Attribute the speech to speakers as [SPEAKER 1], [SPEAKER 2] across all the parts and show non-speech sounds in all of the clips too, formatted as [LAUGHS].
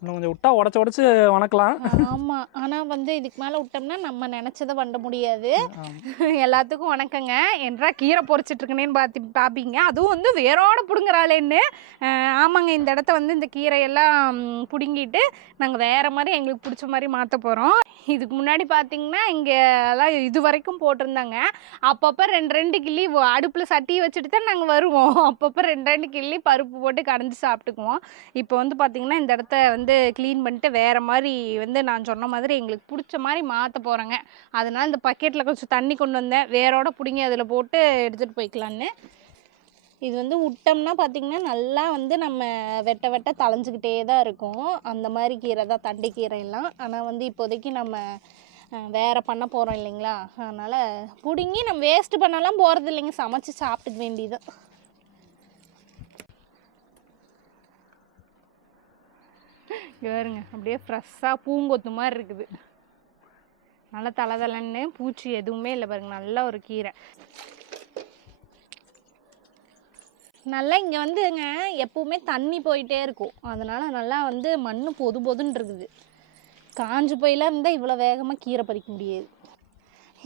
[SPEAKER 1] இன்னும் கொஞ்சம் விட்டா உடச்சு உடச்சு வணக்கலாம்.
[SPEAKER 2] ஆமா. ஆனா வந்து இதுக்கு மேல விட்டோம்னா நம்ம நினைச்சதை பண்ண முடியாது. [LAUGHS] எல்லாத்துக்கும் வணக்கங்க. என்றா கீரை பொறிச்சிட்டு இருக்கனேன்னு பார்த்து பார்ப்பீங்க அதுவும் வந்து வேரோட பிடுங்குறாளேன்னு. ஆமாங்க. இந்த இடத்த வந்து இந்த கீரையெல்லாம் பிடுங்கிட்டு நாங்கள் வேற மாதிரி எங்களுக்கு பிடிச்ச மாதிரி மாற்ற போகிறோம் இதுக்கு முன்னாடி பார்த்தீங்கன்னா இங்கே எல்லாம் இது வரைக்கும் போட்டிருந்தாங்க. அப்பப்போ ரெண்டு ரெண்டு கிள்ளி அடுப்பில் சட்டியை வச்சுட்டு தான் நாங்கள் வருவோம். [LAUGHS] அப்பப்போ ரெண்டு ரெண்டு கிள்ளி பருப்பு போட்டு கடைஞ்சி சாப்பிட்டுக்குவோம். இப்போ வந்து பார்த்திங்கன்னா இந்த இடத்த வந்து க்ளீன் பண்ணிட்டு வேறு மாதிரி வந்து நான் சொன்ன மாதிரி எங்களுக்கு பிடிச்ச மாதிரி மாற்ற போகிறேங்க அதனால் இந்த பக்கெட்டில் கொஞ்சம் தண்ணி கொண்டு வந்தேன். வேரோட பிடுங்கி அதில் போட்டு எடுத்துகிட்டு போய்க்கலான்னு இது வந்து விட்டோம்னா பார்த்திங்கன்னா நல்லா வந்து நம்ம வெட்ட வெட்ட தளைஞ்சிக்கிட்டே தான் இருக்கும். அந்த மாதிரி கீரை தான் தண்டு கீரை எல்லாம் ஆனால் வந்து இப்போதைக்கு நம்ம வேறு பண்ண போகிறோம் இல்லைங்களா? அதனால் பிடுங்கி நம்ம வேஸ்ட்டு பண்ணலாம் போகிறது இல்லைங்க. சமைச்சு சாப்பிட்டுக்க வேண்டியது. பாருங்க அப்படியே ஃப்ரெஷ்ஷாக பூங்கொத்து மாதிரி இருக்குது. நல்லா தலை தலைன்னு பூச்சி எதுவுமே இல்லை பாருங்க. நல்ல ஒரு கீரை. நல்லா இங்கே வந்துங்க. எப்பவுமே தண்ணி போயிட்டே இருக்கும். அதனால் நல்லா வந்து மண் பொது பொதுன்னு இருக்குது. காஞ்சு போயிலாம் இருந்தால் இவ்வளோ வேகமாக கீரை பறிக்க முடியாது.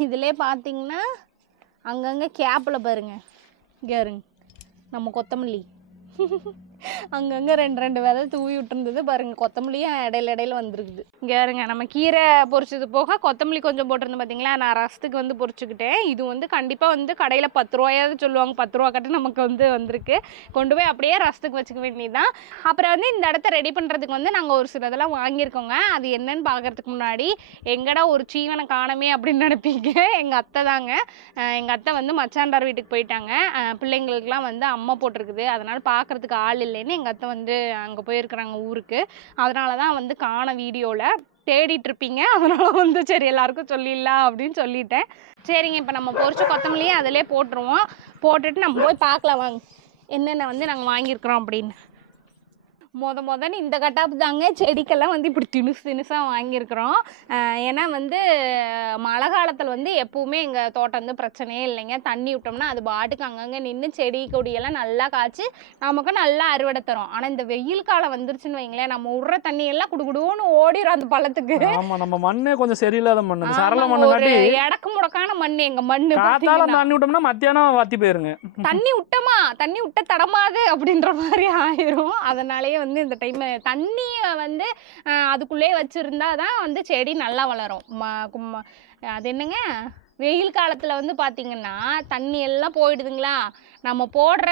[SPEAKER 2] இதிலே பார்த்தீங்கன்னா அங்கங்கே கேப்பில் பாருங்க. இங்கே இருங்க நம்ம கொத்தமல்லி. [LAUGHS] அங்கங்கே ரெண்டு ரெண்டு விதை தூவி விட்டுருந்தது. பாருங்கள் கொத்தமல்லியும் இடையில இடையில வந்துருக்குது. இங்கே பாருங்க நம்ம கீரை பொரிச்சது போக கொத்தமல்லி கொஞ்சம் போட்டிருந்தேன் பார்த்தீங்களா நான் ரசத்துக்கு வந்து பொரிச்சுக்கிட்டேன். இது வந்து கண்டிப்பாக வந்து கடையில் பத்து ரூபாயாவது சொல்லுவாங்க. பத்து ரூபா கட்டு நமக்கு வந்து வந்திருக்கு. கொண்டு போய் அப்படியே ரசத்துக்கு வச்சுக்க வேண்டியதுதான். அப்புறம் வந்து இந்த இடத்த ரெடி பண்ணுறதுக்கு வந்து நாங்கள் ஒரு சில இதெல்லாம் வாங்கியிருக்கோங்க. அது என்னன்னு பார்க்கறதுக்கு முன்னாடி எங்கடா ஒரு சீவனை காணமே அப்படின்னு நினைப்பீங்க. எங்கள் அத்தை தாங்க. எங்கள் அத்தை வந்து மச்சாண்டார் வீட்டுக்கு போயிட்டாங்க. பிள்ளைங்களுக்குலாம் வந்து அம்மா போட்டிருக்குது. அதனால் பார்க்கறதுக்கு ஆள் இல்லை. இல்லைன்னு எங்கள் அத்தை வந்து அங்கே போயிருக்கிறாங்க ஊருக்கு. அதனால தான் வந்து காண வீடியோவில் தேடிட்டு இருப்பீங்க அதனால வந்து சரி எல்லாருக்கும் சொல்லிடலாம் அப்படின்னு சொல்லிட்டேன். சரிங்க இப்போ நம்ம பொரிச்ச கொத்தமல்லியே அதிலே போட்டுருவோம். போட்டுட்டு நம்ம போய் பார்க்கலாம் வாங்க. என்னென்ன வந்து நாங்கள் வாங்கியிருக்கிறோம் அப்படின்னு. மொத மொதன்னு இந்த கட்டாப்பு தாங்க செடிக்கெல்லாம் வந்து இப்படி திணுசு திணுசாக வாங்கியிருக்கிறோம். ஏன்னா வந்து மழை காலத்தில் வந்து எப்பவுமே எங்கள் தோட்டம் வந்து பிரச்சனையே இல்லைங்க. தண்ணி விட்டோம்னா அது பாட்டுக்கு அங்கங்கே நின்று செடி கொடியெல்லாம் நல்லா காய்ச்சி நமக்கு நல்லா அறுவடை தரும். ஆனால் இந்த வெயில் காலம் வந்துருச்சுன்னு வைங்களேன் நம்ம விடுற தண்ணி எல்லாம் குடுகுடுன்னு ஓடிடும் அந்த பள்ளத்துக்கு
[SPEAKER 1] ஆமா நம்ம மண்ணே கொஞ்சம் சரியில்லாத மண்ணு. சரள மண்ணு காட்டி
[SPEAKER 2] எடக்கு முடக்கான மண் எங்க மண்ணு
[SPEAKER 1] காத்தால. தண்ணி விட்டோம்னா மத்தியானம் வத்தி போயிருங்க.
[SPEAKER 2] தண்ணி விட்டமா? தண்ணி விட்ட தடமாது அப்படின்ற மாதிரி ஆயிரும். அதனாலயே வந்து இந்த டைம் தண்ணியை வந்து அதுக்குள்ளே வச்சிருந்தா தான் வந்து செடி நல்லா வளரும். ம- அது என்னங்க? வெயில் காலத்தில் வந்து பார்த்தீங்கன்னா தண்ணி எல்லாம் போயிடுதுங்களா? நம்ம போடுற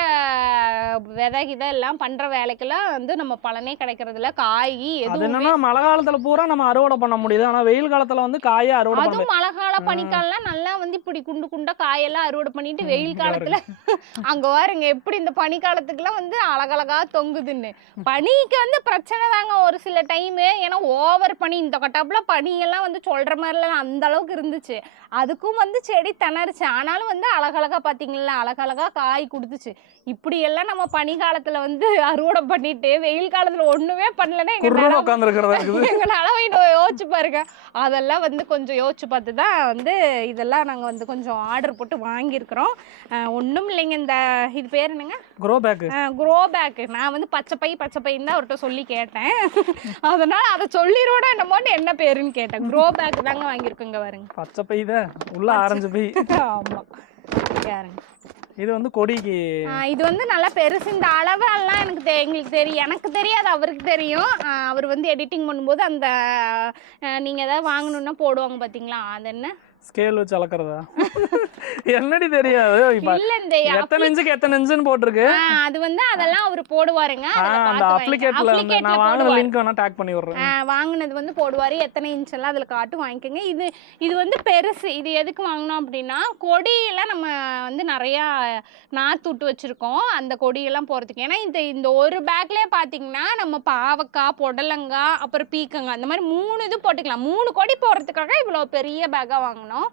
[SPEAKER 2] விதை கிதை எல்லாம் பண்ற வேலைக்கெல்லாம் வந்து நம்ம பலனே கிடைக்கிறதுல காய்
[SPEAKER 1] அது என்னன்னா மழை காலத்துல பூரா நம்ம அறுவடை பண்ண முடியுது. ஆனா வெயில் காலத்துல வந்து காயே அறுவடை
[SPEAKER 2] அதுவும் மழை கால பனிக்காலம்லாம் நல்லா வந்து இப்படி குண்டு குண்டா காயெல்லாம் அறுவடை பண்ணிட்டு வெயில் காலத்துல அங்க பாருங்க எப்படி இந்த பனி காலத்துக்குலாம் வந்து அழகழகா தொங்குதுன்னு. பனிக்கு வந்து பிரச்சனை தாங்க ஒரு சில டைம் ஏன்னா ஓவர் பனி இந்த கட்டாப்புல பனியெல்லாம் வந்து சொல்ற மாதிரிலாம் அந்த அளவுக்கு இருந்துச்சு. அதுக்கும் வந்து செடி திணறுச்சு. ஆனாலும் வந்து அழகழகா பாத்தீங்களா? அழகழகா காய் கொடுத்துச்சு. இப்படி எல்லாம் நம்ம பனி காலத்துல வந்து அறுவடை பண்ணிட்டு வெயில் காலத்துல ஒண்ணுமே பண்ணலன்னா எங்க
[SPEAKER 1] குர்ரம்
[SPEAKER 2] நிலம்
[SPEAKER 1] உட்கார்ந்து இருக்கிறதா இருக்குது?
[SPEAKER 2] எங்க நிலவை யோசிச்சு பாருங்க. அதெல்லாம் வந்து கொஞ்சம் யோசிச்சு பார்த்து தான் வந்து இதெல்லாம் நாங்கள் வந்து கொஞ்சம் ஆர்டர் போட்டு வாங்கியிருக்கிறோம். ஒன்றும் இல்லைங்க இந்த இது பேர் என்னங்க?
[SPEAKER 1] க்ரோ பேக்
[SPEAKER 2] க்ரோ பேக் நான் வந்து பச்சை பை பச்சை பைன்னு தான் அவர்கிட்ட சொல்லி கேட்டேன். அதனால அதை சொல்லிடுவோட என்னமோன்னு என்ன பேருன்னு கேட்டேன். க்ரோ பேக் தாங்க வாங்கியிருக்கோங்க பாருங்க.
[SPEAKER 1] பச்சை பை தான். உள்ள ஆரஞ்சு பை.
[SPEAKER 2] ஆமாம் பாருங்க
[SPEAKER 1] இது வந்து கொடிக்கு
[SPEAKER 2] இது வந்து நல்லா பெருசு. இந்த அளவெல்லாம் எனக்கு தெ எங்களுக்கு தெரியும் எனக்கு தெரியாது அவருக்கு தெரியும். அவர் வந்து எடிட்டிங் பண்ணும்போது அந்த நீங்கள் எதாவது வாங்கணுன்னா போடுவாங்க பார்த்தீங்களா அது என்ன?
[SPEAKER 1] ஸ்கேல் வச்சு அளக்குறதா? என்னடி தெரியாது எத்தனை இன்ச்சுக்கு எத்தனை இன்ச்சுன்னு போட்டிருக்கு?
[SPEAKER 2] அது வந்து அதெல்லாம் அவர் போடுவாருங்க.
[SPEAKER 1] அந்த அப்ளிகேட்ல நான் வாங்கின. லிங்க் வேணா டேக் பண்ணி விடுறேன்.
[SPEAKER 2] வாங்குனது வந்து போடுவார். எத்தனை இன்ச் எல்லாம் அதில் காட்டும் வாங்கிக்கோங்க. இது இது வந்து பெருசு. இது எதுக்கு வாங்கினோம் அப்படின்னா கொடியெல்லாம் நம்ம வந்து நிறையா நாற்று விட்டு வச்சுருக்கோம். அந்த கொடியெல்லாம் போகிறதுக்கு ஏன்னா இந்த இந்த ஒரு பேக்லேயே பார்த்தீங்கன்னா நம்ம பாவக்காய் புடலங்காய் அப்புறம் பீக்கங்காய் அந்த மாதிரி மூணு இது போட்டுக்கலாம். மூணு கொடி போடுறதுக்காக இவ்வளோ பெரிய பேக்காக வாங்கினோம்.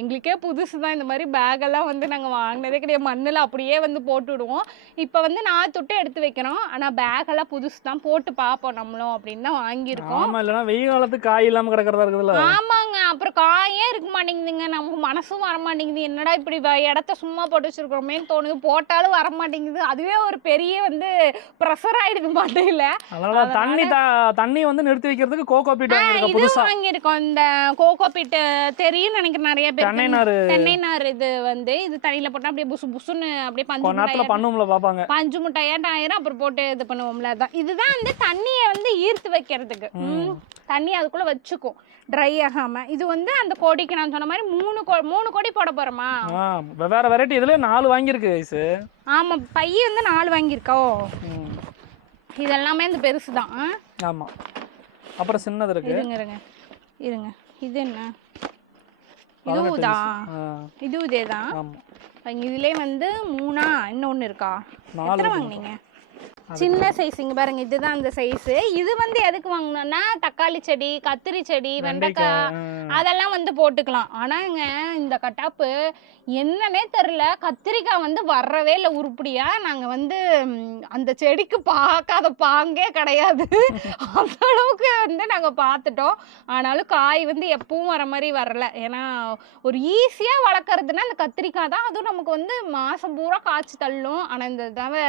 [SPEAKER 2] எங்களுக்கே புதுசு தான் இந்த மாதிரி பேக்கெல்லாம் வந்து நாங்கள் வாங்கினதே கிடையாது. மண்ணில் அப்படியே வந்து போட்டு விடுவோம். இப்போ வந்து நாற்றுட்டு எடுத்து வைக்கிறோம். ஆனால் பேக்கெல்லாம் புதுசு தான். போட்டு பார்ப்போம் நம்மளும் அப்படின்னு தான் வாங்கியிருக்கோம்.
[SPEAKER 1] ஆமா இல்லைன்னா வெயில் காலத்துக்கு காய் இல்லாம கிடக்கிறதா இருக்குதுல்ல?
[SPEAKER 2] ஆமாங்க. அப்புறம் காயே இருக்க மாட்டேங்குதுங்க. நமக்கு மனசும் வர மாட்டேங்குது. என்னடா இப்படி இடத்த சும்மா போட்டு வச்சிருக்கிறோமேன்னு தோணுது. போட்டாலும் வர மாட்டேங்குது. அதுவே ஒரு பெரிய வந்து ப்ரெஷர் ஆயிடுது
[SPEAKER 1] அதனால தண்ணி தண்ணி வந்து நிறுத்தி வைக்கிறதுக்கு கோகோ பீட் வாங்கியிருக்கோம்
[SPEAKER 2] வாங்கியிருக்கோம். இந்த கோகோ பீட்டு தெரியும் நினைக்கிறேன் நிறைய பேர் தென்னை நார். இது வந்து இது தண்ணியில போட்டா அப்படியே புசு புசுன்னு அப்படியே பஞ்சு
[SPEAKER 1] நேரத்துல பண்ணும்ல பாப்பாங்க.
[SPEAKER 2] பஞ்சு முட்டையாட்டம் ஆயிரும். அப்புறம் போட்டு இது பண்ணுவோம்ல. அதான். இதுதான் வந்து தண்ணியை வந்து ஈர்த்து வைக்கிறதுக்கு. தண்ணி அதுக்குள்ள வச்சுக்கும். ட்ரை ஆகாம. இது வந்து அந்த கொடிக்கு நான் சொன்ன மாதிரி மூணு கொ- மூணு கொடி போட போறோமா?
[SPEAKER 1] ஆ வெவ்வேறு வெரைட்டி இதுல நாலு வாங்கியிருக்கு ஐஸ்
[SPEAKER 2] ஆமா பைய வந்து நாலு வாங்கியிருக்கோ இதெல்லாமே இந்த பெருசு தான்
[SPEAKER 1] ஆமா. அப்புறம் சின்னது இருக்கு.
[SPEAKER 2] இருங்க இருங்க. இருங்க. இது என்ன? இதுவுதான்
[SPEAKER 1] ஆ,
[SPEAKER 2] இதுவும் இதே தான் இதுலேயே வந்து மூணா இன்னொன்று இருக்கா? எத்தனை வாங்குனீங்க? சின்ன சைஸ் இங்க பாருங்க இதுதான் அந்த சைஸ் இது வந்து எதுக்கு வாங்கணும்னா தக்காளி செடி கத்திரி செடி வெண்டைக்காய். அதெல்லாம் வந்து போட்டுக்கலாம். ஆனாங்க இந்த கட்டாப்பு என்னன்னே தெரில கத்திரிக்காய் வந்து வரவே இல்லை உருப்படியா. நாங்கள் வந்து அந்த செடிக்கு பார்க்காத பாங்கே கிடையாது. [LAUGHS] அந்த அளவுக்கு வந்து நாங்கள் பார்த்துட்டோம் ஆனாலும் காய் வந்து எப்பவும் வர மாதிரி வரல. ஏன்னா ஒரு ஈஸியாக வளர்க்குறதுனா அந்த கத்திரிக்காய் தான். அதுவும் நமக்கு வந்து மாதம் பூரா காய்ச்சி தள்ளும். ஆனால் இந்த தடவை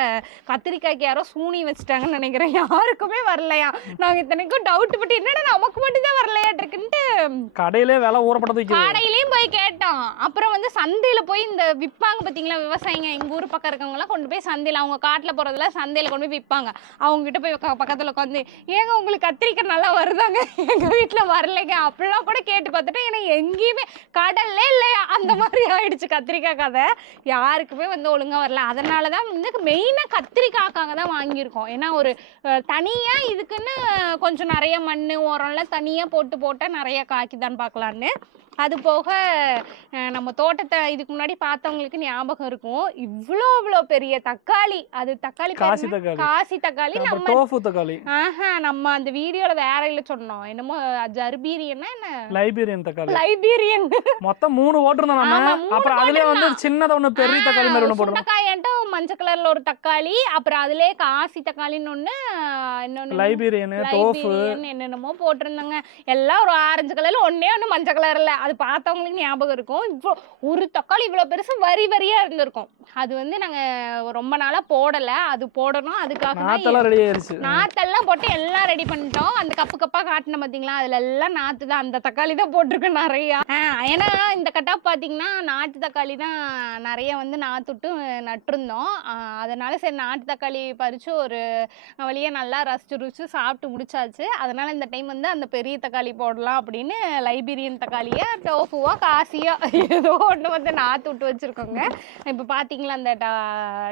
[SPEAKER 2] கத்திரிக்காய்க்கு யாரோ சூனி வச்சுட்டாங்கன்னு நினைக்கிறேன். யாருக்குமே வரலையா? நாங்கள் இத்தனைக்கும் டவுட் பட்டு என்னடா நமக்கு மட்டும் தான் வரலையாட்டிருக்குன்ட்டு
[SPEAKER 1] கடையிலே விலை ஊறப்பட்டது
[SPEAKER 2] கடையிலயும் போய் கேட்டோம். அப்புறம் வந்து சந்தையில போய் இந்த விற்பாங்க பாத்தீங்களா விவசாயிங்க எங்க ஊர் பக்கம் இருக்கவங்க எல்லாம் கொண்டு போய் சந்தையில அவங்க காட்டுல போறதுல சந்தையில கொண்டு போய் விற்பாங்க அவங்க கிட்ட போய் பக்கத்துல உட்காந்து ஏங்க உங்களுக்கு கத்திரிக்காய் நல்லா வருதாங்க? எங்க வீட்டுல வரலைங்க. அப்படிலாம் கூட கேட்டு பார்த்துட்டு ஏன்னா எங்கேயுமே கடல்ல இல்லையா? அந்த மாதிரி ஆயிடுச்சு கத்திரிக்காய் கதை. யாருக்குமே வந்து ஒழுங்கா வரல. அதனால தான் வந்து மெயினாக கத்திரிக்காய்க்காக தான் வாங்கியிருக்கோம். ஏன்னா ஒரு தனியாக தனியா இதுக்குன்னு கொஞ்சம் நிறைய மண் உரம்லாம் தனியா போட்டு போட்டால் நிறைய காய்க்குதான்னு பார்க்கலான்னு. அது போக நம்ம தோட்டத்தை இதுக்கு முன்னாடி பார்த்தவங்களுக்கு ஞாபகம் இருக்கும். இவ்வளோ இவ்வளோ பெரிய தக்காளி. அது தக்காளி
[SPEAKER 1] காசி? தக்காளி.
[SPEAKER 2] காசி தக்காளி. நம்ம
[SPEAKER 1] டோஃபு தக்காளி.
[SPEAKER 2] ஆஹா நம்ம அந்த வீடியோல வேற இல்ல சொன்னோம். என்னமோ ஜர்பீரியன்னா என்ன?
[SPEAKER 1] லைபீரியன் தக்காளி.
[SPEAKER 2] லைபீரியன்.
[SPEAKER 1] மொத்தம் மூணு
[SPEAKER 2] ஆமா,
[SPEAKER 1] நம்ம அப்புறம் அதுலயே வந்து. சின்னதா ஒண்ணு பெரிய தக்காளி மாதிரி ஒண்ணு போடுறோம்
[SPEAKER 2] சுண்டைக்காயன்ட்டு மஞ்சள் கலர்ல ஒரு தக்காளி. அப்புறம் அதுலயே காசி தக்காளின்னு ஒண்ணு இன்னொன்னு
[SPEAKER 1] லைபீரியனு டோஃபு
[SPEAKER 2] என்னென்னமோ போட்டிருந்தாங்க. எல்லாம் ஒரு ஆரஞ்சு கலர்ல ஒண்ணே ஒண்ணு மஞ்சள் கலர்ல அது பார்த்தவங்களுக்கு ஞாபகம் இருக்கும். இப்போ ஒரு தக்காளி இவ்வளவு பெருசு வரி வரியா இருந்திருக்கும். அது வந்து நாங்க ரொம்ப நாளா போடல. அது போடணும். அதுக்காக
[SPEAKER 1] நாத்தெல்லாம் ரெடி ஆயிருச்சு.
[SPEAKER 2] நாத்தெல்லாம் போட்டு எல்லாம் ரெடி பண்ணிட்டோம். அந்த கப்பு கப்பா காட்டின பாத்தீங்களா? அதுல எல்லாம் நாத்து தான். அந்த தக்காளி தான் போட்டிருக்கு நிறையா. ஏன்னா இந்த கட்டா பாத்தீங்கன்னா நாட்டு தக்காளி தான் நிறைய வந்து நாத்துட்டு நட்டிருந்தோம். அதனால சரி நாட்டு தக்காளி பறிச்சு ஒரு வழியா நல்லா ரசிச்சு ருசிச்சு சாப்பிட்டு முடிச்சாச்சு. அதனால இந்த டைம் வந்து அந்த பெரிய தக்காளி போடலாம் அப்படின்னு லைபீரியன் தக்காளியா டோஃபுவா காசியா ஏதோ ஒன்று வந்து நாத்து விட்டு வச்சிருக்கோங்க. இப்போ பார்த்தீங்களா அந்த ட-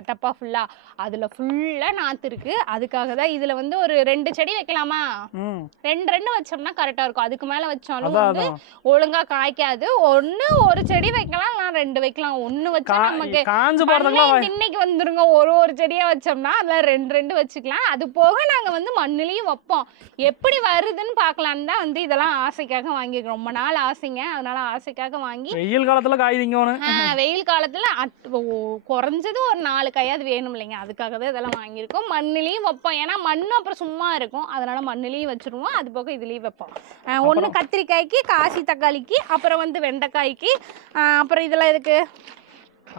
[SPEAKER 2] டப்பா ஃபுல்லா அதுல ஃபுல்லா நாத்து இருக்கு. அதுக்காக தான் இதுல வந்து ஒரு ரெண்டு செடி வைக்கலாமா? ரெண்டு ரெண்டு வச்சோம்னா கரெக்டா இருக்கும். அதுக்கு மேல வச்சாலும் வந்து
[SPEAKER 1] அதான்.
[SPEAKER 2] ஒழுங்கா காய்க்காது. ஒண்ணு ஒரு செடி வைக்கலாம் இல்ல ரெண்டு வைக்கலாம். ஒண்ணு வச்சா நமக்கு திண்ணைக்கு வந்துருங்க. ஒரு ஒரு செடியா வச்சோம்னா அதுல ரெண்டு ரெண்டு வச்சுக்கலாம். அது போக நாங்க வந்து மண்ணுலயும் வைப்போம். எப்படி வருதுன்னு பார்க்கலான்னு தான் வந்து இதெல்லாம் ஆசைக்காக வாங்கியிருக்கோம். ரொம்ப நாள் ஆசைங்க. அதனால ஆசைக்காக வாங்கி
[SPEAKER 1] வெயில் காலத்துல காய் திங்கணும்.
[SPEAKER 2] ஆ, வெயில் காலத்துல குறைஞ்சது ஒரு நாலு கையாவது வேணும் இல்லைங்க. அதுக்காக தான் இதெல்லாம் வாங்கியிருக்கோம். மண்ணுலயும் வைப்போம். ஏன்னா மண்ணு அப்புறம் சும்மா இருக்கும். அதனால மண்ணுலயும் வச்சிருவோம். அது போக இதுலயும் வைப்போம். ஒண்ணு கத்திரிக்காய்க்கு காசி தக்காளிக்கு அப்புறம் வந்து வெண்டைக்காய்க்கு அப்புறம் இதெல்லாம் இதுக்கு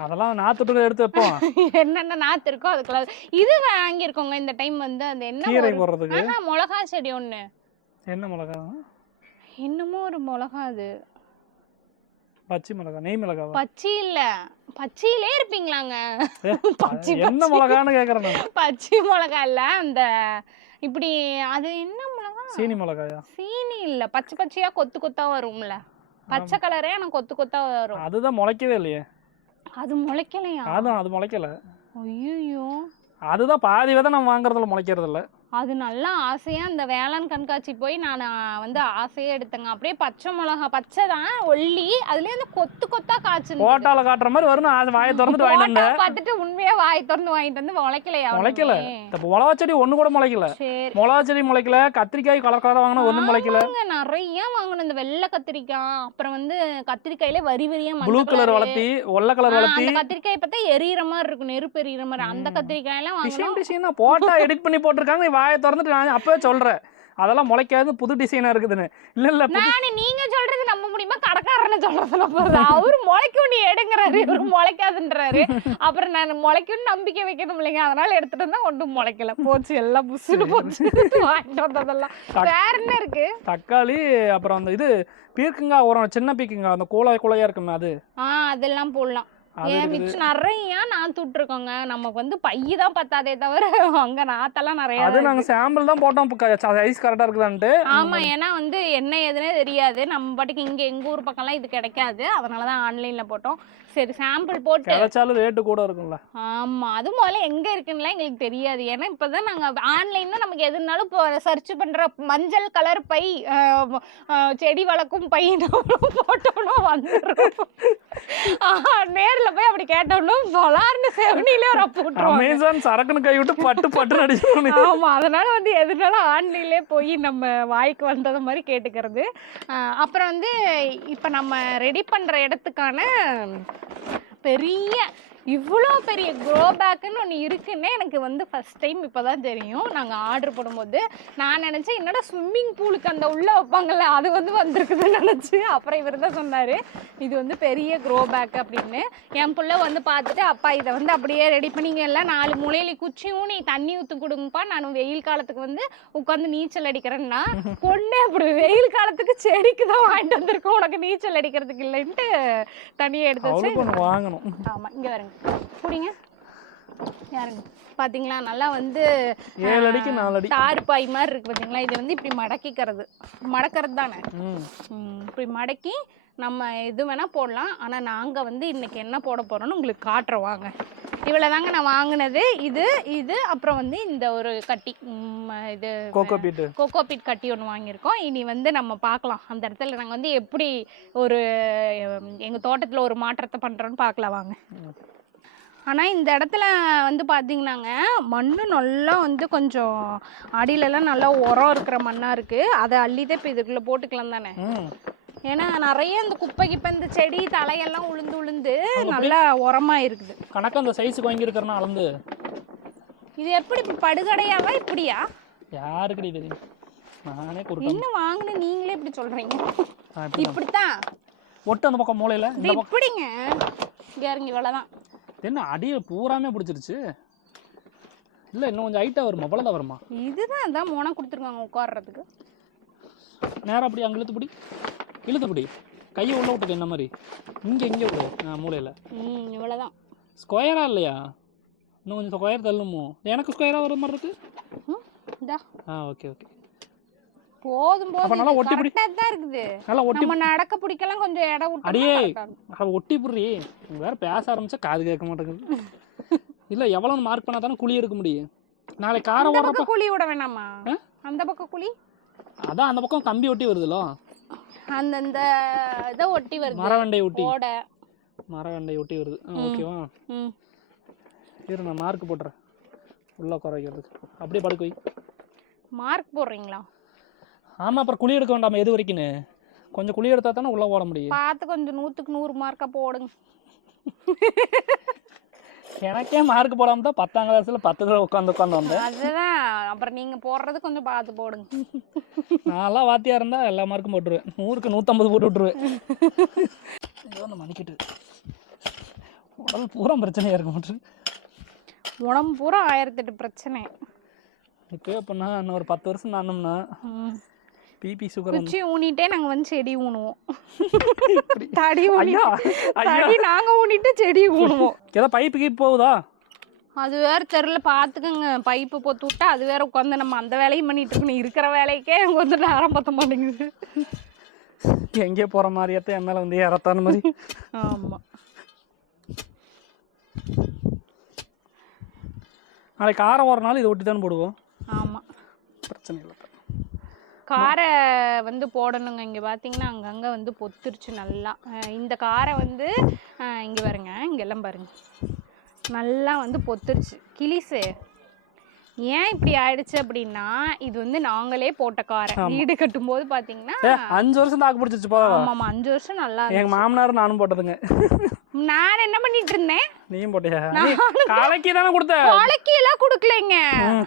[SPEAKER 1] அதெல்லாம் நாத்துட்டு எடுத்து வைப்போம். [LAUGHS]
[SPEAKER 2] என்னென்ன நாத்து இருக்கோ அதுக்குள்ள இது வாங்கியிருக்கோங்க இந்த டைம் வந்து அந்த என்ன
[SPEAKER 1] கீரை போடுறதுக்கு.
[SPEAKER 2] மிளகா செடி ஒண்ணு.
[SPEAKER 1] என்ன மிளகா?
[SPEAKER 2] என்னமோ ஒரு மிளகா அது.
[SPEAKER 1] பச்சை மிளகா நெய் மிளகாவா
[SPEAKER 2] பச்சை இல்ல. பச்சையிலே இருப்பீங்களாங்க. [LAUGHS] பச்சை
[SPEAKER 1] என்ன. மிளகான்னு கேக்குறேன்
[SPEAKER 2] பச்சை மிளகா இல்ல அந்த இப்படி அது என்ன மிளகா?
[SPEAKER 1] சீனி மிளகாயா?
[SPEAKER 2] சீனி இல்ல. பச்சை பச்சையா கொத்து கொத்தா வரும்ல. பச்சை கலரே ஆனா கொத்து கொத்தா வரும்.
[SPEAKER 1] அதுதான் முளைக்கவே இல்லையே.
[SPEAKER 2] அது முளைக்கலையா?
[SPEAKER 1] அதான் அது முளைக்கல.
[SPEAKER 2] ஐயோ
[SPEAKER 1] அதுதான் பாதி விதை நம்ம வாங்குறதுல முளைக்கிறது இல்ல
[SPEAKER 2] அது நல்லா ஆசையாக அந்த வேளாண் கண்காட்சி போய் நான் வந்து ஆசையாக எடுத்தேங்க. அப்படியே பச்சை மிளகா பச்சை தான் ஒல்லி அதுலேயே அந்த கொத்து கொத்தா காய்ச்சி
[SPEAKER 1] போட்டால காட்டுற மாதிரி வரும் அதை வாயை திறந்துட்டு வாங்கிட்டு
[SPEAKER 2] பார்த்துட்டு உண்மையா வாய் திறந்து வாங்கிட்டு வந்து முளைக்கலையா
[SPEAKER 1] முளைக்கல? இப்போ மிளகா செடி ஒண்ணு கூட முளைக்கல.
[SPEAKER 2] சரி.
[SPEAKER 1] மிளகா செடி முளைக்கல. கத்திரிக்காய் கலர் கலரா வாங்கினா ஒண்ணும் முளைக்கல.
[SPEAKER 2] நிறைய வாங்கணும். இந்த வெள்ளை கத்திரிக்காய் அப்புறம் வந்து கத்திரிக்காயில வரி வரியா
[SPEAKER 1] ப்ளூ கலர். வளர்த்தி வெள்ளை கலர் வளர்த்தி
[SPEAKER 2] அந்த கத்திரிக்காய் பார்த்தா எரியிற மாதிரி இருக்கும். நெருப்பு எரியிற மாதிரி. அந்த. கத்திரிக்காய் எல்லாம் வாங்கணும்
[SPEAKER 1] போட்டா எடிட் பண்ணி போட்டிருக்காங்க. வாயை திறந்துட்டு நான் அப்பவே சொல்றேன். அதெல்லாம் முளைக்காது புது டிசைனா இருக்குதுன்னு. இல்ல இல்ல
[SPEAKER 2] நானு நீங்க சொல்றது நம்ப முடியுமா கடைக்காரன்னு சொல்றதுல போகுது அவரு முளைக்கும் நீ எடுங்கிறாரு. இவரு முளைக்காதுன்றாரு. அப்புறம் நான் முளைக்கும்னு நம்பிக்கை வைக்கணும் இல்லைங்க. அதனால எடுத்துட்டு வந்தா ஒன்றும் முளைக்கல. போச்சு எல்லாம் புசுன்னு போச்சு. வாங்கிட்டு வந்ததெல்லாம் வேற என்ன இருக்கு?
[SPEAKER 1] தக்காளி அப்புறம் அந்த இது பீர்க்குங்காய் உரம் சின்ன பீக்குங்க அந்த கூலாய் கூலையா இருக்குமே அது.
[SPEAKER 2] ஆ அதெல்லாம் போடலாம். ஏன் மிச்சம் நிறைய நாத்து விட்டுருக்கோங்க நமக்கு வந்து பைய தான் பத்தாதே தவிர அங்க நாத்தெல்லாம் நிறைய
[SPEAKER 1] அது நாங்க சாம்பிள் தான் போட்டோம். சைஸ் கரெக்டா இருக்குதான்ட்டு.
[SPEAKER 2] ஆமா ஏன்னா வந்து என்ன ஏதுனே தெரியாது. நம்ம பாட்டுக்கு இங்க எங்க ஊர் பக்கம்லாம் இது கிடைக்காது. அதனாலதான் ஆன்லைன்ல போட்டோம். சரி சாம்பிள் போட்டு.
[SPEAKER 1] கிடைச்சாலும் ரேட்டு கூட இருக்கும்ல.
[SPEAKER 2] ஆமா அது முதல்ல எங்க இருக்குன்னுலாம் எங்களுக்கு தெரியாது. ஏன்னா இப்பதான் நாங்க ஆன்லைன்ல நமக்கு எதுனாலும் இப்போ சர்ச் பண்ற மஞ்சள் கலர் பை செடி வளர்க்கும் பை போட்டோம்னா வந்துடும் நேர்ல போய் அப்படி கேட்டோம்னா சொலார்னு செவனிலே ஒரு விட்டுருவாங்க.
[SPEAKER 1] அமேசான் சரக்குன்னு கை விட்டு பட்டு பட்டு அடிச்சு
[SPEAKER 2] ஆமா அதனால வந்து எதுனாலும் ஆன்லைன்லேயே போய் நம்ம வாய்க்கு வந்தது மாதிரி கேட்டுக்கிறது. அப்புறம் வந்து இப்போ நம்ம ரெடி பண்ற இடத்துக்கான பெரிய இவ்வளோ பெரிய க்ரோ பேக்குன்னு ஒன்று இருக்குன்னே எனக்கு வந்து ஃபர்ஸ்ட் டைம் இப்போ தான் தெரியும். நாங்கள் ஆர்டர் போடும்போது நான் நினச்சேன் என்னடா ஸ்விம்மிங் பூலுக்கு அந்த உள்ளே வைப்பாங்கல்ல அது வந்து வந்திருக்குதுன்னு நினச்சி அப்புறம் இவர் தான் சொன்னார் இது வந்து பெரிய க்ரோ பேக் அப்படின்னு. என் புள்ள வந்து பார்த்துட்டு அப்பா இதை வந்து அப்படியே ரெடி பண்ணிங்க எல்லாம் நாலு மூலையில குச்சியும் நீ தண்ணி ஊற்றி கொடுங்கப்பா நான் வெயில் காலத்துக்கு வந்து உட்காந்து நீச்சல் அடிக்கிறேன்னா. பொண்ணு அப்படி வெயில் காலத்துக்கு செடிக்கு தான் வாங்கிட்டு வந்திருக்கோம் உனக்கு நீச்சல் அடிக்கிறதுக்கு இல்லைன்ட்டு தனியாக எடுத்து வச்சு
[SPEAKER 1] வாங்கணும்.
[SPEAKER 2] ஆமா இங்க வருங்க குடிங்க. யாருங்க? பாத்தீங்களா? நல்லா வந்து
[SPEAKER 1] ஏழு அடிக்கு நாலு அடி
[SPEAKER 2] தார் பாய் மாதிரி இருக்கு பாத்தீங்களா? இது வந்து இப்படி மடக்கிக்கிறது. மடக்கிறது தானே இப்படி மடக்கி நம்ம எது வேணா போடலாம். ஆனா நாங்க வந்து இன்னைக்கு என்ன போட போறோம்னு உங்களுக்கு காட்டுறோம். வாங்க. இவ்வளவு தாங்க நான் வாங்கினது. இது இது அப்புறம் வந்து இந்த ஒரு கட்டி. இது
[SPEAKER 1] கோகோ
[SPEAKER 2] கோகோ பீட் கட்டி ஒன்று வாங்கியிருக்கோம். இனி வந்து நம்ம பார்க்கலாம். அந்த இடத்துல நாங்கள் வந்து எப்படி ஒரு எங்கள் தோட்டத்தில் ஒரு மாற்றத்தை பண்ணுறோன்னு பார்க்கலாம். வாங்க. ஆனால் இந்த இடத்துல வந்து பார்த்தீங்கன்னாங்க மண் நல்லா வந்து கொஞ்சம் அடியிலலாம் நல்லா உரம் இருக்கிற மண்ணாக இருக்குது அதை அள்ளிதான் இப்போ இதுக்குள்ளே போட்டுக்கலாம் தானே. ஏன்னா நிறைய இந்த குப்பை கிப்பை இந்த செடி தலையெல்லாம் உளுந்து உளுந்து நல்லா உரமாக இருக்குது.
[SPEAKER 1] கணக்கா அந்த சைஸுக்கு வாங்கியிருக்கிறேன்னா அளந்து.
[SPEAKER 2] இது எப்படி இப்ப படுகடையாவா இப்படியா?
[SPEAKER 1] யாருக்குடி தெரியும் நானே
[SPEAKER 2] என்ன வாங்கின நீங்களே இப்படி சொல்கிறீங்க. இப்படித்தான்?
[SPEAKER 1] ஒட்டு அந்த பக்கம் பக்கம்.
[SPEAKER 2] இப்படிங்க. இங்க இறங்கி இவ்வளவுதான்.
[SPEAKER 1] என்ன அடியை பூராமே பிடிச்சிருச்சு. இல்லை இன்னும் கொஞ்சம் ஹைட்டாக வருமா? அவ்வளோதான் வருமா?
[SPEAKER 2] இதுதான் அதான் மோனா கொடுத்துருக்காங்க உட்கார்றதுக்கு.
[SPEAKER 1] நேரா அப்படி அங்கே இழுத்து பிடி. இழுத்து பிடி. கையை உள்ள விட்டுக்க என்ன மாதிரி? இங்கே இங்கே விடு. ஆ மூலையில்.
[SPEAKER 2] ம் இவ்வளவுதான்.
[SPEAKER 1] ஸ்கொயரா இல்லையா? இன்னும் கொஞ்சம் ஸ்கொயர் தள்ளுமோ? எனக்கு ஸ்கொயராக வர மாதிரி இருக்கு.
[SPEAKER 2] இந்தா.
[SPEAKER 1] ஆ ஓகே ஓகே
[SPEAKER 2] போதும்
[SPEAKER 1] அப்ப நல்லா
[SPEAKER 2] போதும்
[SPEAKER 1] ஒட்டி பிடி.
[SPEAKER 2] தான் இருக்குது.
[SPEAKER 1] நல்லா ஒட்டி
[SPEAKER 2] நம்ம நடக்க பிடிக்கலாம் கொஞ்சம் இடம் விட்டு
[SPEAKER 1] அடியே. அதை ஒட்டி புடுறி. வேற பேச ஆரம்பிச்சா காது கேட்க மாட்டேங்குது. [LAUGHS] இல்லை எவ்வளோ மார்க் பண்ணா தானே குழி எடுக்க முடியும்? நாளைக்கு காரை
[SPEAKER 2] அந்த
[SPEAKER 1] ஓடுறப்ப
[SPEAKER 2] குழி விட வேணாமா? அந்த பக்கம் குழி?
[SPEAKER 1] அதான் அந்த பக்கம் கம்பி ஒட்டி வருதுலோ?
[SPEAKER 2] அந்த இந்த இதை ஒட்டி வருது.
[SPEAKER 1] மரவண்டை ஒட்டி.
[SPEAKER 2] ஓட.
[SPEAKER 1] மரவண்டை ஒட்டி வருது. ஓகேவா? இரு நான் மார்க் போட்டுறேன். உள்ள குறைக்கிறதுக்கு அப்படியே படுக்க வை
[SPEAKER 2] மார்க் போடுறீங்களா?
[SPEAKER 1] ஆமாம் அப்புறம் குழி எடுக்க வேண்டாமா எது வரைக்குன்னு கொஞ்சம் குழி எடுத்தா தானே உள்ளே ஓட முடியும்.
[SPEAKER 2] பார்த்து கொஞ்சம் நூற்றுக்கு நூறு மார்க்கா போடுங்க.
[SPEAKER 1] எனக்கே மார்க் போடாம தான் பத்தாம் கிளாஸில் பத்து தடவை உட்காந்து உட்காந்து வந்தேன்.
[SPEAKER 2] அதுதான். அப்புறம் நீங்க போடுறது கொஞ்சம் பார்த்து போடுங்க.
[SPEAKER 1] நான்லாம் வாத்தியா இருந்தா எல்லா மார்க்கும் போட்டுருவேன். நூறுக்கு நூற்றம்பது போட்டு விட்டுருவேன். ஏதோ ஒன்று மணிக்கிட்டு உடல் பூரா பிரச்சனையாக இருக்க மாட்டேன்
[SPEAKER 2] உடம்பு பூரா ஆயிரத்தெட்டு பிரச்சனை.
[SPEAKER 1] இப்போயே பண்ணா இன்னும் ஒரு பத்து வருஷம் நானோம்னா. பிபி சுகர்
[SPEAKER 2] குச்சி ஊனிட்டே நாங்க வந்து செடி ஊனுவோம். தடி ஊனி
[SPEAKER 1] ஐயா ஐயா.
[SPEAKER 2] தடி நாங்க ஊனிட்டு செடி ஊனுவோம்.
[SPEAKER 1] ஏதோ பைப்பு கீப் போகுதா?
[SPEAKER 2] அது வேற தெருல பாத்துக்கோங்க. பைப்பு பொத்து விட்டா அது வேற உட்காந்து நம்ம அந்த வேலையும் பண்ணிட்டு இருக்கணும். இருக்கிற வேலைக்கே வந்து நேரம் பத்த மாட்டேங்குது.
[SPEAKER 1] எங்கேயோ போகிற மாதிரியாத்தான் என் மேலே வந்து ஏறத்தான மாதிரி.
[SPEAKER 2] ஆமா.
[SPEAKER 1] நாளைக்கு காரை ஓடுறனால இதை ஒட்டி தானே போடுவோம்.
[SPEAKER 2] ஆமா.
[SPEAKER 1] பிரச்சனை இல்லை.
[SPEAKER 2] காரை வந்து போடணுங்க. இங்கே பார்த்தீங்கன்னா அங்கங்கே வந்து பொத்துருச்சு நல்லா. இந்த காரை வந்து இங்கே பாருங்க இங்கெல்லாம் பாருங்க. நல்லா வந்து பொத்துருச்சு. கிளிஸு ஏன் இப்படி ஆயிடுச்சு அப்படின்னா இது வந்து நாங்களே போட்ட காரை. வீடு கட்டும்போது பார்த்தீங்கன்னா
[SPEAKER 1] ஏ அஞ்சு வருஷம் தாக்கு பிடிச்சிச்சு போதா
[SPEAKER 2] ஆமாம் அஞ்சு வருஷம் நல்லா
[SPEAKER 1] எங்க மாமனார் நானும் போட்டதுங்க.
[SPEAKER 2] நான் என்ன பண்ணிட்டு இருந்தேன்?
[SPEAKER 1] நீயும் போட்டியா? காலைக்கு தானே கொடுத்த?
[SPEAKER 2] கொலைக்கு எல்லாம் கொடுக்கலைங்க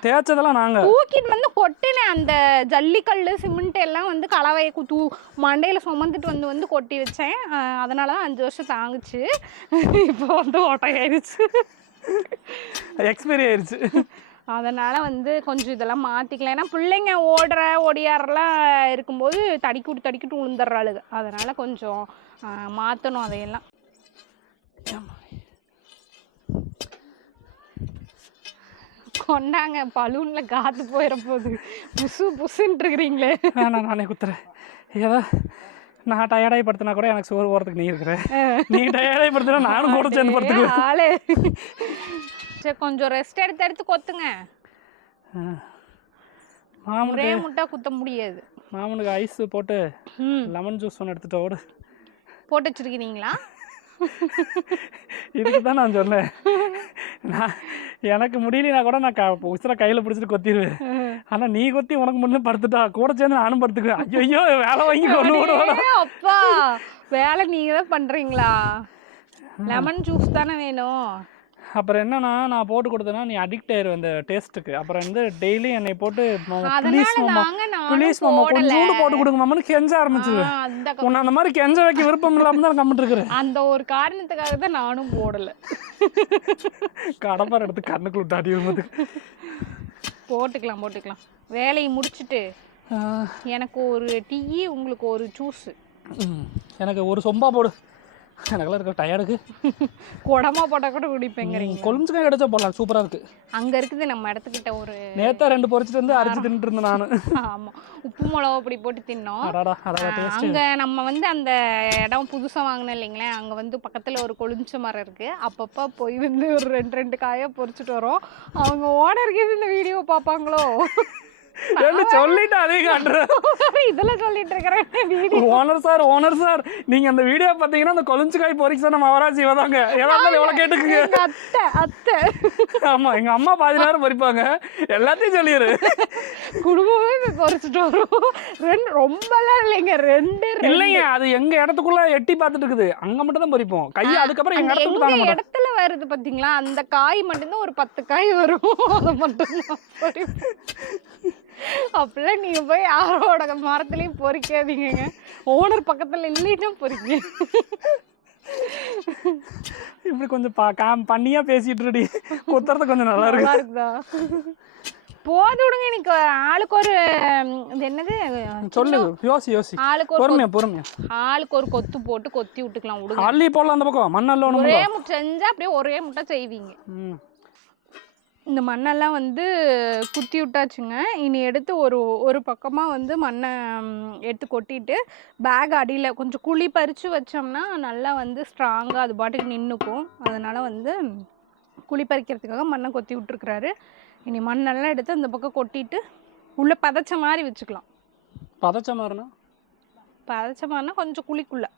[SPEAKER 1] தேய்ச்சதெல்லாம் நாங்க.
[SPEAKER 2] தூக்கிட்டு வந்து கொட்டினேன் அந்த ஜல்லிக்கல் சிமெண்ட் எல்லாம் வந்து கலவையை குத்து மண்டையில் சுமந்துட்டு வந்து வந்து கொட்டி வச்சேன். அதனால தான் அஞ்சு வருஷம் தாங்குச்சு. இப்போ வந்து ஓட்டையாயிருச்சு
[SPEAKER 1] எக்ஸ்பைரி ஆயிருச்சு.
[SPEAKER 2] அதனால் வந்து கொஞ்சம் இதெல்லாம் மாற்றிக்கலாம் ஏன்னா பிள்ளைங்க ஓடுற ஒடியாரெல்லாம் இருக்கும்போது தடிக்கிட்டு தடிக்கிட்டு விழுந்துடுறாளுங்க அதனால் கொஞ்சம் மாற்றணும் அதையெல்லாம். கொண்டாங்க பலூனில் காற்று போயிட போகுது புசு புசுன்ட்டு இருக்கிறீங்களே.
[SPEAKER 1] வேணாம் நானே குத்துறேன். ஏதோ நான் டயர்டாகி படுத்தினா கூட எனக்கு சோறு போகிறதுக்கு நீ இருக்கிற. நீ டயர்டாகி படுத்தினா நானும் கூட சேர்ந்து படுத்துக்குவேன்.
[SPEAKER 2] ஆளு. சரி கொஞ்சம் ரெஸ்ட் எடுத்து எடுத்து கொத்துங்க.
[SPEAKER 1] மாமனுக்கு
[SPEAKER 2] ஒரே முட்டை குத்த முடியாது.
[SPEAKER 1] மாமனுக்கு ஐஸ் போட்டு
[SPEAKER 2] ம்.
[SPEAKER 1] லெமன் ஜூஸ் ஒன்று எடுத்துட்டு ஓடு.
[SPEAKER 2] போட்டு வச்சிருக்கிறீங்களா?
[SPEAKER 1] இதுக்கு தான் நான் சொன்னேன். நான் எனக்கு முடியலனா கூட நான் க உசுரை கையில் பிடிச்சிட்டு கொத்திடுவேன் ஆனால் நீ கொத்தி உனக்கு முன்னே படுத்துட்டா கூட சேர்ந்து நானும் படுத்துக்குவேன். ஐயோ வேலை வாங்கி கொண்டு ஓடுவோம்
[SPEAKER 2] ஏ அப்பா வேலை நீங்க தான் பண்றீங்களா லெமன் ஜூஸ் தானே வேணும்.
[SPEAKER 1] அப்புறம் என்னன்னா நான் போட்டு கொடுத்தேன்னா நீ அடிக்ட் ஆயிரு அந்த டேஸ்ட்டுக்கு அப்புறம் வந்து டெய்லி என்னை போட்டு ப்ளீஸ் மாமா ப்ளீஸ் மாமா. கொஞ்சோண்டு போட்டு கொடுங்க மாமான்னு கெஞ்ச ஆரம்பிச்சிருவேன். உன்னை அந்த மாதிரி கெஞ்ச வைக்க விருப்பம் இல்லாமல் தான் கம்மிட்டு இருக்கிறேன்.
[SPEAKER 2] அந்த ஒரு காரணத்துக்காக தான் நானும் போடல.
[SPEAKER 1] கடப்பார் எடுத்து கண்ணுக்குள்ள விட்டாடி வரும்போது
[SPEAKER 2] போட்டுக்கலாம் போட்டுக்கலாம். வேலையை முடிச்சிட்டு எனக்கு ஒரு டீ உங்களுக்கு ஒரு ஜூஸ்
[SPEAKER 1] எனக்கு ஒரு சொம்பா போடு. எனக்கெல்லாம் இருக்க டயர்டுக்கு
[SPEAKER 2] குடமா போட்டா கூட குடிப்பேங்கிறீங்க.
[SPEAKER 1] கொழுஞ்சுக்காய் கிடைச்சா போடலாம் சூப்பராக இருக்கு.
[SPEAKER 2] அங்க இருக்குது நம்ம இடத்துக்கிட்ட ஒரு
[SPEAKER 1] நேத்தா ரெண்டு பொரிச்சிட்டு வந்து அரிச்சு தின்னுட்டு இருந்தேன் நான்.
[SPEAKER 2] ஆமா. உப்பு மிளகா அப்படி போட்டு தின்னோம்.
[SPEAKER 1] அடாடா அடாடா டேஸ்ட்
[SPEAKER 2] அங்க நம்ம வந்து அந்த இடம் புதுசா வாங்கினோம் இல்லைங்களே அங்க வந்து பக்கத்துல ஒரு கொழுஞ்ச மரம் இருக்கு. அப்பப்ப போய் வந்து ஒரு ரெண்டு ரெண்டு காயா பொறிச்சிட்டு வரோம். அவங்க ஓனருக்கு இந்த வீடியோ பார்ப்பாங்களோ?
[SPEAKER 1] சொல்லிட்டு அதே காட்டுறேன்
[SPEAKER 2] இதெல்லாம் சொல்லிட்டு இருக்கிறேன்.
[SPEAKER 1] ஓனர் சார் ஓனர் சார் நீங்க அந்த வீடியோ பார்த்தீங்கன்னா அந்த கொழுஞ்சுக்காய் பொரிக்கு சார் நம்ம அவராசி இவதாங்க. ஏதாவது எவ்வளோ கேட்டுக்குங்க.
[SPEAKER 2] அத்தை அத்தை.
[SPEAKER 1] ஆமா எங்க அம்மா பாதி நேரம் பொரிப்பாங்க. எல்லாத்தையும் சொல்லிடு.
[SPEAKER 2] குடும்பமே பொறிச்சிட்டு வரோம் ரெண்டு ரொம்பலாம் இல்லைங்க. ரெண்டு.
[SPEAKER 1] இல்லைங்க அது எங்க இடத்துக்குள்ள எட்டி பார்த்துட்டு இருக்குது அங்க மட்டும் தான் பொரிப்போம். கையை அதுக்கப்புறம் எங்க இடத்துக்கு
[SPEAKER 2] இடத்துல வருது பாத்தீங்களா? அந்த காய் மட்டும்தான் ஒரு பத்து காய் வரும். அதை மட்டும் அப்படிலாம் நீங்க போய் யாரோட மரத்துலயும் பொறிக்காதீங்கங்க. ஓனர் பக்கத்துல இல்லைன்னா பொறிக்க
[SPEAKER 1] இப்படி கொஞ்சம் பா காம் பண்ணியா பேசிட்டு இருடி குத்துறது கொஞ்சம் நல்லா இருக்கு.
[SPEAKER 2] இருக்குதா போது விடுங்க எனக்கு ஆளுக்கு ஒரு இது என்னது?
[SPEAKER 1] சொல்லு யோசி யோசி.
[SPEAKER 2] ஆளுக்கு ஒரு
[SPEAKER 1] பொறுமையா பொறுமையா.
[SPEAKER 2] கொத்து- ஆளுக்கு ஒரு கொத்து போட்டு கொத்தி விட்டுக்கலாம் விடுங்க.
[SPEAKER 1] அள்ளி போடலாம் அந்த பக்கம். மண்ணல்ல
[SPEAKER 2] ஒரே முட்டை செஞ்சா அப்படியே ஒரே முட்டை செய்வீங்க. இந்த மண்ணெல்லாம் வந்து குத்தி விட்டாச்சுங்க. இனி எடுத்து ஒரு ஒரு பக்கமாக வந்து மண்ணை எடுத்து கொட்டிட்டு பேக் அடியில் கொஞ்சம் குழி பறித்து வச்சோம்னா நல்லா வந்து ஸ்ட்ராங்காக அது பாட்டுக்கு நின்றுக்கும் அதனால் வந்து குழி பறிக்கிறதுக்காக மண்ணை கொத்தி விட்டுருக்குறாரு. இனி மண்ணெல்லாம் எடுத்து அந்த பக்கம் கொட்டிட்டு உள்ளே பதைச்ச மாதிரி வச்சுக்கலாம்.
[SPEAKER 1] பதச்ச மாதிரினா?
[SPEAKER 2] பதைச்ச மாதிரினா கொஞ்சம் குழிக்குள்ளே.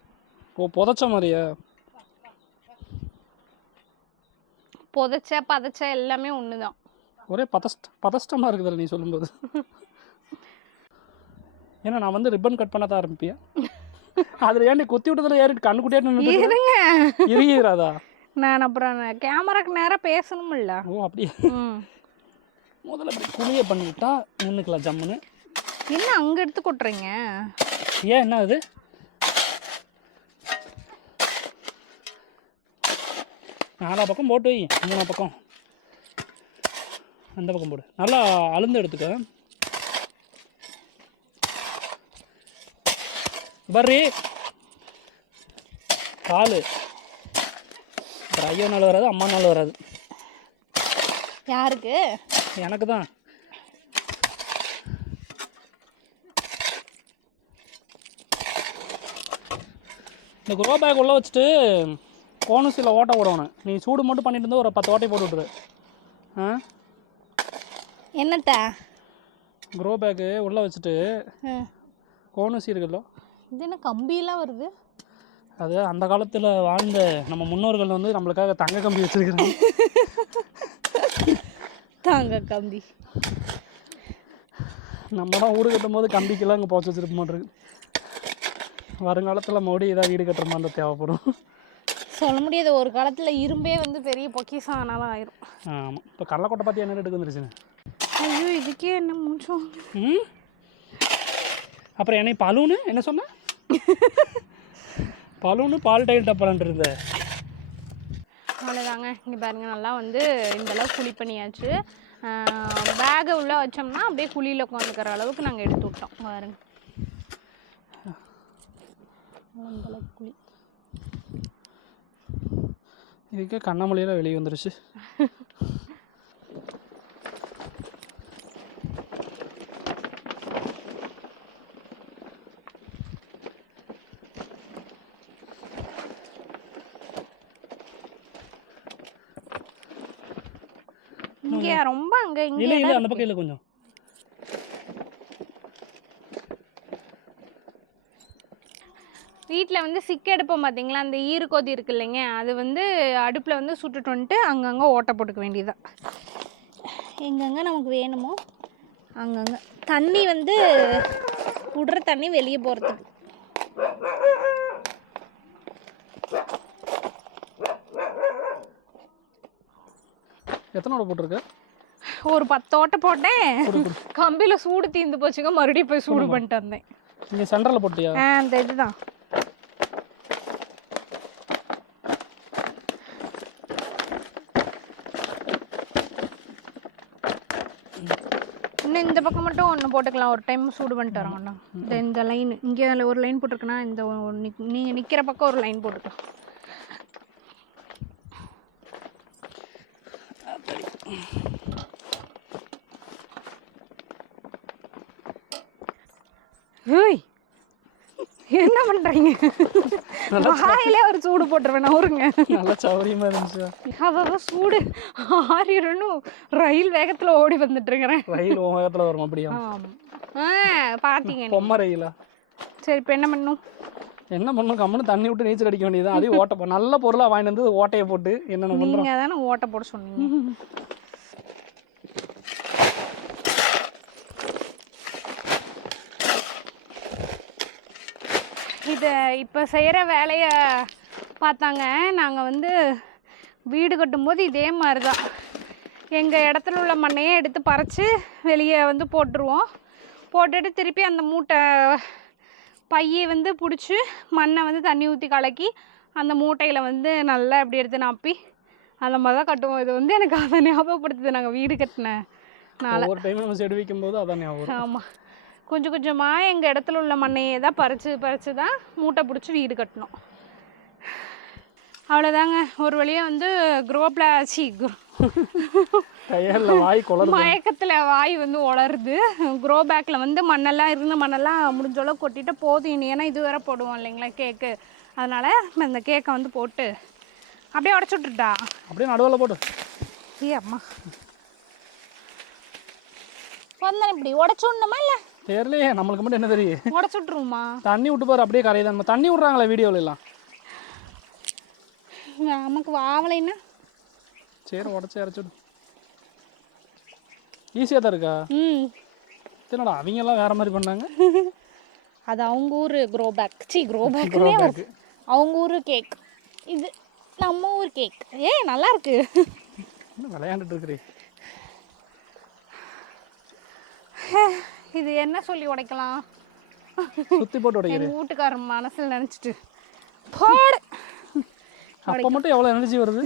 [SPEAKER 1] ஓ புதைச்ச மாதிரியா?
[SPEAKER 2] புதைச்ச பதைச்ச எல்லாமே ஒன்று தான்
[SPEAKER 1] ஒரே பதஸ்ட பதஷ்டமா இருக்குதுல்ல நீ சொல்லும்போது. ஏன்னா நான் வந்து ரிப்பன் கட் பண்ண தான் ஆரம்பிப்பியா? அதுல ஏன் கொத்தி விட்டதுல ஏறி கண்ணுக்குட்டியா நின்று
[SPEAKER 2] இருங்க.
[SPEAKER 1] இருகிறாதா
[SPEAKER 2] நான் அப்புறம் கேமராக்கு நேராக பேசணுமில்ல
[SPEAKER 1] ஓ அப்படியே? முதல்ல குழியை பண்ணிவிட்டா நின்றுக்கலாம் ஜம்முன்னு.
[SPEAKER 2] என்ன அங்கே எடுத்து கொட்டுறீங்க?
[SPEAKER 1] ஏன் என்ன அது? நாலா பக்கம் போட்டு வை. மூணா பக்கம். அந்த பக்கம் போடு. நல்லா அழுந்து எடுத்துக்க. பர்ரி காலு ஐயோ நாள் வராது அம்மா நாள் வராது.
[SPEAKER 2] யாருக்கு?
[SPEAKER 1] எனக்கு தான். இந்த குரோ பேக் உள்ள வச்சுட்டு கோனஸில் ஓட்டை போடணும் நீ சூடு மட்டும் பண்ணிட்டு இருந்தா ஒரு பத்து ஓட்டை போட்டு விட்ரு ஆ?
[SPEAKER 2] என்னத்த?
[SPEAKER 1] க்ரோ பேக்கு உள்ளே வச்சுட்டு கோனசி இருக்குல்ல.
[SPEAKER 2] இது என்ன கம்பியெல்லாம் வருது?
[SPEAKER 1] அது அந்த காலத்தில் வாழ்ந்த நம்ம முன்னோர்கள் வந்து நம்மளுக்காக தங்க கம்பி வச்சிருக்கிறாங்க. [LAUGHS]
[SPEAKER 2] தாங்க கம்பி.
[SPEAKER 1] நம்ம தான் வீடு கட்டும் போது கம்பிக்கெல்லாம் இங்கே போச்சு மாட்டிருக்கு வருங்காலத்தில் மறுபடியும் ஏதாவது வீடு கட்டுற மாதிரி தேவைப்படும்.
[SPEAKER 2] சொல்ல முடியாது. ஒரு காலத்துல இரும்பே வந்து பெரிய பொக்கிஷம் ஆனாலும் ஆயிரும்.
[SPEAKER 1] ஆமாம் இப்போ கடலக்கொட்டை பார்த்து என்ன ரேட்டுக்கு வந்துருச்சுன்னு?
[SPEAKER 2] ஐயோ இதுக்கே என்ன மூச்சம்
[SPEAKER 1] ம்? அப்புறம் என்னை பலூனு? என்ன சொன்ன? [LAUGHS] பலூனு பால் டைல் டப்பரன் இருந்த.
[SPEAKER 2] அவ்வளோதாங்க இங்கே பாருங்க நல்லா வந்து இந்த அளவுக்கு குழி பண்ணியாச்சு. பேகை உள்ளே வச்சோம்னா அப்படியே குழியில் உட்காந்துக்கிற அளவுக்கு நாங்கள் எடுத்து விட்டோம். பாருங்க. குழி.
[SPEAKER 1] இதுக்கே கண்ணாமொழியெல்லாம் வெளியே வந்துருச்சு.
[SPEAKER 2] இங்கே ரொம்ப அங்கே
[SPEAKER 1] இல்லை
[SPEAKER 2] இங்கே
[SPEAKER 1] இல்லை அந்த பக்கம் இல்லை கொஞ்சம்.
[SPEAKER 2] வீட்டில் வந்து சிக்கு எடுப்போம் பார்த்தீங்களா அந்த ஈருக்கோதி இருக்கு இல்லைங்க அது வந்து அடுப்பில் வந்து சுட்டுட்டு வந்துட்டு அங்கங்கே ஓட்டை போட்டுக்க வேண்டியதுதான். எங்கெங்கே நமக்கு வேணுமோ? அங்கங்கே. தண்ணி வந்து விடுற தண்ணி வெளியே போகிறதுக்கு
[SPEAKER 1] எத்தனை ஓட போட்டிருக்க?
[SPEAKER 2] ஒரு பத்து ஓட்டை போட்டேன். கம்பியில் சூடு தீர்ந்து போச்சுங்க மறுபடியும் போய் சூடு பண்ணிட்டு வந்தேன்.
[SPEAKER 1] இங்கே சென்டரில் போட்டியா?
[SPEAKER 2] ஆ அந்த இதுதான் இன்னும் இந்த பக்கம் மட்டும் ஒன்று போட்டுக்கலாம். ஒரு டைம் சூடு பண்ணிட்டு வரோம் இந்த இந்த லைன் இங்கே ஒரு லைன் போட்டிருக்குன்னா இந்த நீங்கள் நிற்கிற பக்கம் ஒரு லைன் போட்டுக்கலாம். என்ன பண்றீங்க? வாயிலே ஒரு சூடு போட்டுருவேன் அவருங்க
[SPEAKER 1] நல்லா சௌரியமாக இருந்துச்சு.
[SPEAKER 2] அதான் சூடு ஆறிடணும் ரயில் வேகத்துல ஓடி வந்துட்டு இருக்கிறேன்
[SPEAKER 1] ரயில் உலகத்தில் வரும் அப்படியா?
[SPEAKER 2] பாத்தீங்க.
[SPEAKER 1] பொம்மை ரயிலா?
[SPEAKER 2] சரி இப்போ என்ன பண்ணும்
[SPEAKER 1] என்ன பண்ணும் கம்முன்னு தண்ணி விட்டு நீச்சல் அடிக்க வேண்டியது அதையும் ஓட்ட போ நல்ல பொருளாக வாங்கிட்டு வந்து ஓட்டையை போட்டு என்னென்ன
[SPEAKER 2] நீங்க தானே ஓட்ட போட சொன்னீங்க. இதை இப்போ செய்கிற வேலையை பார்த்தாங்க. நாங்கள் வந்து வீடு கட்டும்போது இதே மாதிரி தான் எங்கள் இடத்துல உள்ள மண்ணையே எடுத்து பறித்து வெளியே வந்து போட்டுருவோம். போட்டுட்டு திருப்பி அந்த மூட்டை பையை வந்து பிடிச்சி மண்ணை வந்து தண்ணி ஊற்றி கலக்கி அந்த மூட்டையில் வந்து நல்லா இப்படி எடுத்து நப்பி அந்த மாதிரி தான் கட்டுவோம். இது வந்து எனக்கு அதை ஞாபகப்படுத்துது நாங்கள் வீடு கட்டின நாள.
[SPEAKER 1] ஒவ்வொரு டைம் நம்ம செடி வைக்கும் போது அதான் ஞாபகம்.
[SPEAKER 2] ஆமாம் கொஞ்சம் கொஞ்சமாக எங்கள் இடத்துல உள்ள மண்ணையே தான் பறித்து பறித்து தான் மூட்டை பிடிச்சி வீடு கட்டினோம் அவ்வளோதாங்க ஒரு வழியாக வந்து குரோப்பில் சி
[SPEAKER 1] கையால வாய் குளறு
[SPEAKER 2] மயக்கத்தில் வாய் வந்து உளருது. க்ரோ பேக்கில் வந்து மண்ணெல்லாம் இருந்த மண்ணெல்லாம் முடிஞ்ச அளவுக்கு கொட்டிட்டு போதும். இனி ஏன்னா இது வேற போடுவோம் இல்லைங்களா கேக்கு அதனால் இந்த கேக்கை வந்து போட்டு அப்படியே உடச்சி விட்டுட்டா?
[SPEAKER 1] அப்படியே நடுவில் போட்டு.
[SPEAKER 2] ஏ அம்மா. வந்தேன் இப்படி. உடச்சி விடணுமா இல்லை?
[SPEAKER 1] தெரியலையே நம்மளுக்கு மட்டும் என்ன தெரியும்?
[SPEAKER 2] உடச்சி விட்ருவோமா
[SPEAKER 1] தண்ணி விட்டு பாரு அப்படியே கரையுதான் நம்ம தண்ணி விட்றாங்களே வீடியோல எல்லாம்.
[SPEAKER 2] நமக்கு வாவலைன்னா
[SPEAKER 1] சரி உடச்சி இறச்சிடு ஈஸியாக தான் இருக்கா?
[SPEAKER 2] ம்.
[SPEAKER 1] என்னடா அவங்க எல்லாம் வேற மாதிரி பண்ணாங்க?
[SPEAKER 2] அது அவங்க ஊர் க்ரோ பேக் சி க்ரோ பேக்னே. வருது அவங்க ஊர் கேக் இது நம்ம ஊர் கேக் ஏ நல்லா இருக்கு.
[SPEAKER 1] என்ன விளையாண்டுட்டு இருக்கிறீ? [LAUGHS]
[SPEAKER 2] இது என்ன சொல்லி உடைக்கலாம்?
[SPEAKER 1] சுற்றி போட்டு உடைக்கிறேன்
[SPEAKER 2] எங்கள் வீட்டுக்காரர் மனசில் நினச்சிட்டு போடு.
[SPEAKER 1] அப்போ மட்டும் எவ்வளோ எனர்ஜி வருது?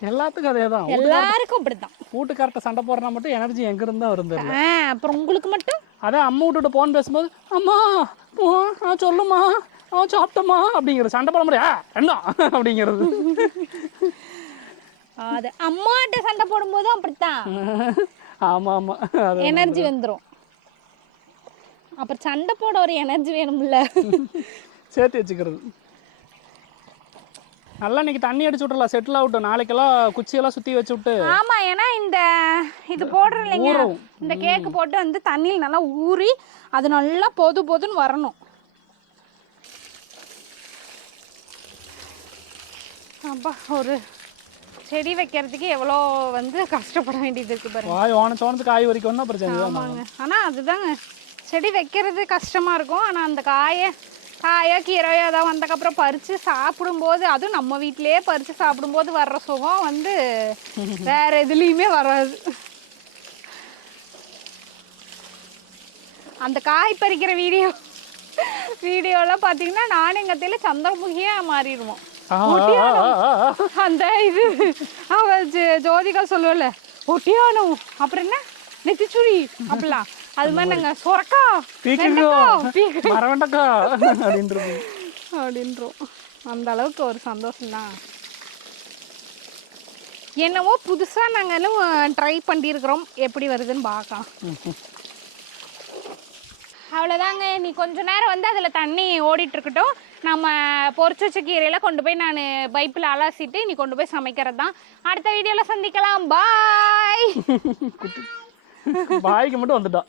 [SPEAKER 1] எல்லாத்துக்கும் அதே தான்
[SPEAKER 2] எல்லாருக்கும் அப்படித்தான்
[SPEAKER 1] வீட்டுக்கார்ட்ட சண்டை போடுறா மட்டும் எனர்ஜி எங்கேருந்து தான் வருது
[SPEAKER 2] அப்புறம் உங்களுக்கு மட்டும்?
[SPEAKER 1] அதான் அம்மா விட்டுட்டு போன் பேசும்போது அம்மா போ ஆ சொல்லுமா ஆ சாப்பிட்டம்மா. அப்படிங்கிறது. சண்டை போட முடியா என்ன அப்படிங்கிறது.
[SPEAKER 2] அது அம்மாட்ட சண்டை போடும்போதும் அப்படித்தான். [LAUGHS]
[SPEAKER 1] ஆமாம் அது
[SPEAKER 2] எனர்ஜி வந்துடும் அப்புறம் சண்டை போட ஒரு எனர்ஜி வேணும்ல.
[SPEAKER 1] சேர்த்து வச்சுக்கிறது. நல்லா இன்னைக்கு தண்ணி அடிச்சு விட்டுறலாம். செட்டில் ஆகட்டும் நாளைக்கெல்லாம் குச்சியெல்லாம் சுற்றி வச்சு விட்டு
[SPEAKER 2] ஆமா ஏன்னா இந்த இது போடுறோம் இல்லைங்க. இந்த கேக்கு போட்டு வந்து தண்ணியில் நல்லா ஊறி அது நல்லா பொது பொதுன்னு வரணும். அப்பா ஒரு செடி வைக்கிறதுக்கு எவ்வளோ வந்து கஷ்டப்பட வேண்டியது இருக்கு பாருங்க.
[SPEAKER 1] வாய் ஓன சோனத்து காய் வரைக்கும் வந்தால் பிரச்சனை
[SPEAKER 2] ஆமாங்க. ஆனால் அதுதாங்க. செடி வைக்கிறது கஷ்டமாக இருக்கும். ஆனால் அந்த காயை காயோ கீரையோ ஏதாவது வந்தக்கப்புறம் பறித்து சாப்பிடும்போது அதுவும் நம்ம வீட்டிலேயே பறித்து சாப்பிடும்போது வர்ற சுகம் வந்து [LAUGHS] வேற எதுலேயுமே வராது. அந்த காய் பறிக்கிற வீடியோ வீடியோலாம் பார்த்தீங்கன்னா நானும் எங்கள் சந்திரமுகியாக மாறிடுவோம். அந்த இது அவ ஜோதிகா சொல்லுவல ஒட்டியானம் அப்புறம் என்ன நெத்திச்சுழி அப்படிலாம் அது மாதிரி நாங்க சொரக்கா
[SPEAKER 1] மரவண்டக்கா
[SPEAKER 2] அப்படின்றோம் அந்த அளவுக்கு ஒரு சந்தோஷம் தான் என்னவோ புதுசாக நாங்களும் ட்ரை பண்ணியிருக்கிறோம். எப்படி வருதுன்னு பார்க்கலாம். அவ்வளோதாங்க நீ கொஞ்ச நேரம் வந்து அதில் தண்ணி ஓடிட்டு இருக்கட்டும். நம்ம பொறிச்சு வச்ச கீரையில கொண்டு போய் நான் பைப்பில் அலசிட்டு நீ கொண்டு போய் சமைக்கிறது தான் அடுத்த வீடியோவில் சந்திக்கலாம். பாய் [LAUGHS]
[SPEAKER 1] பாய்க்கு மட்டும் வந்துட்டான்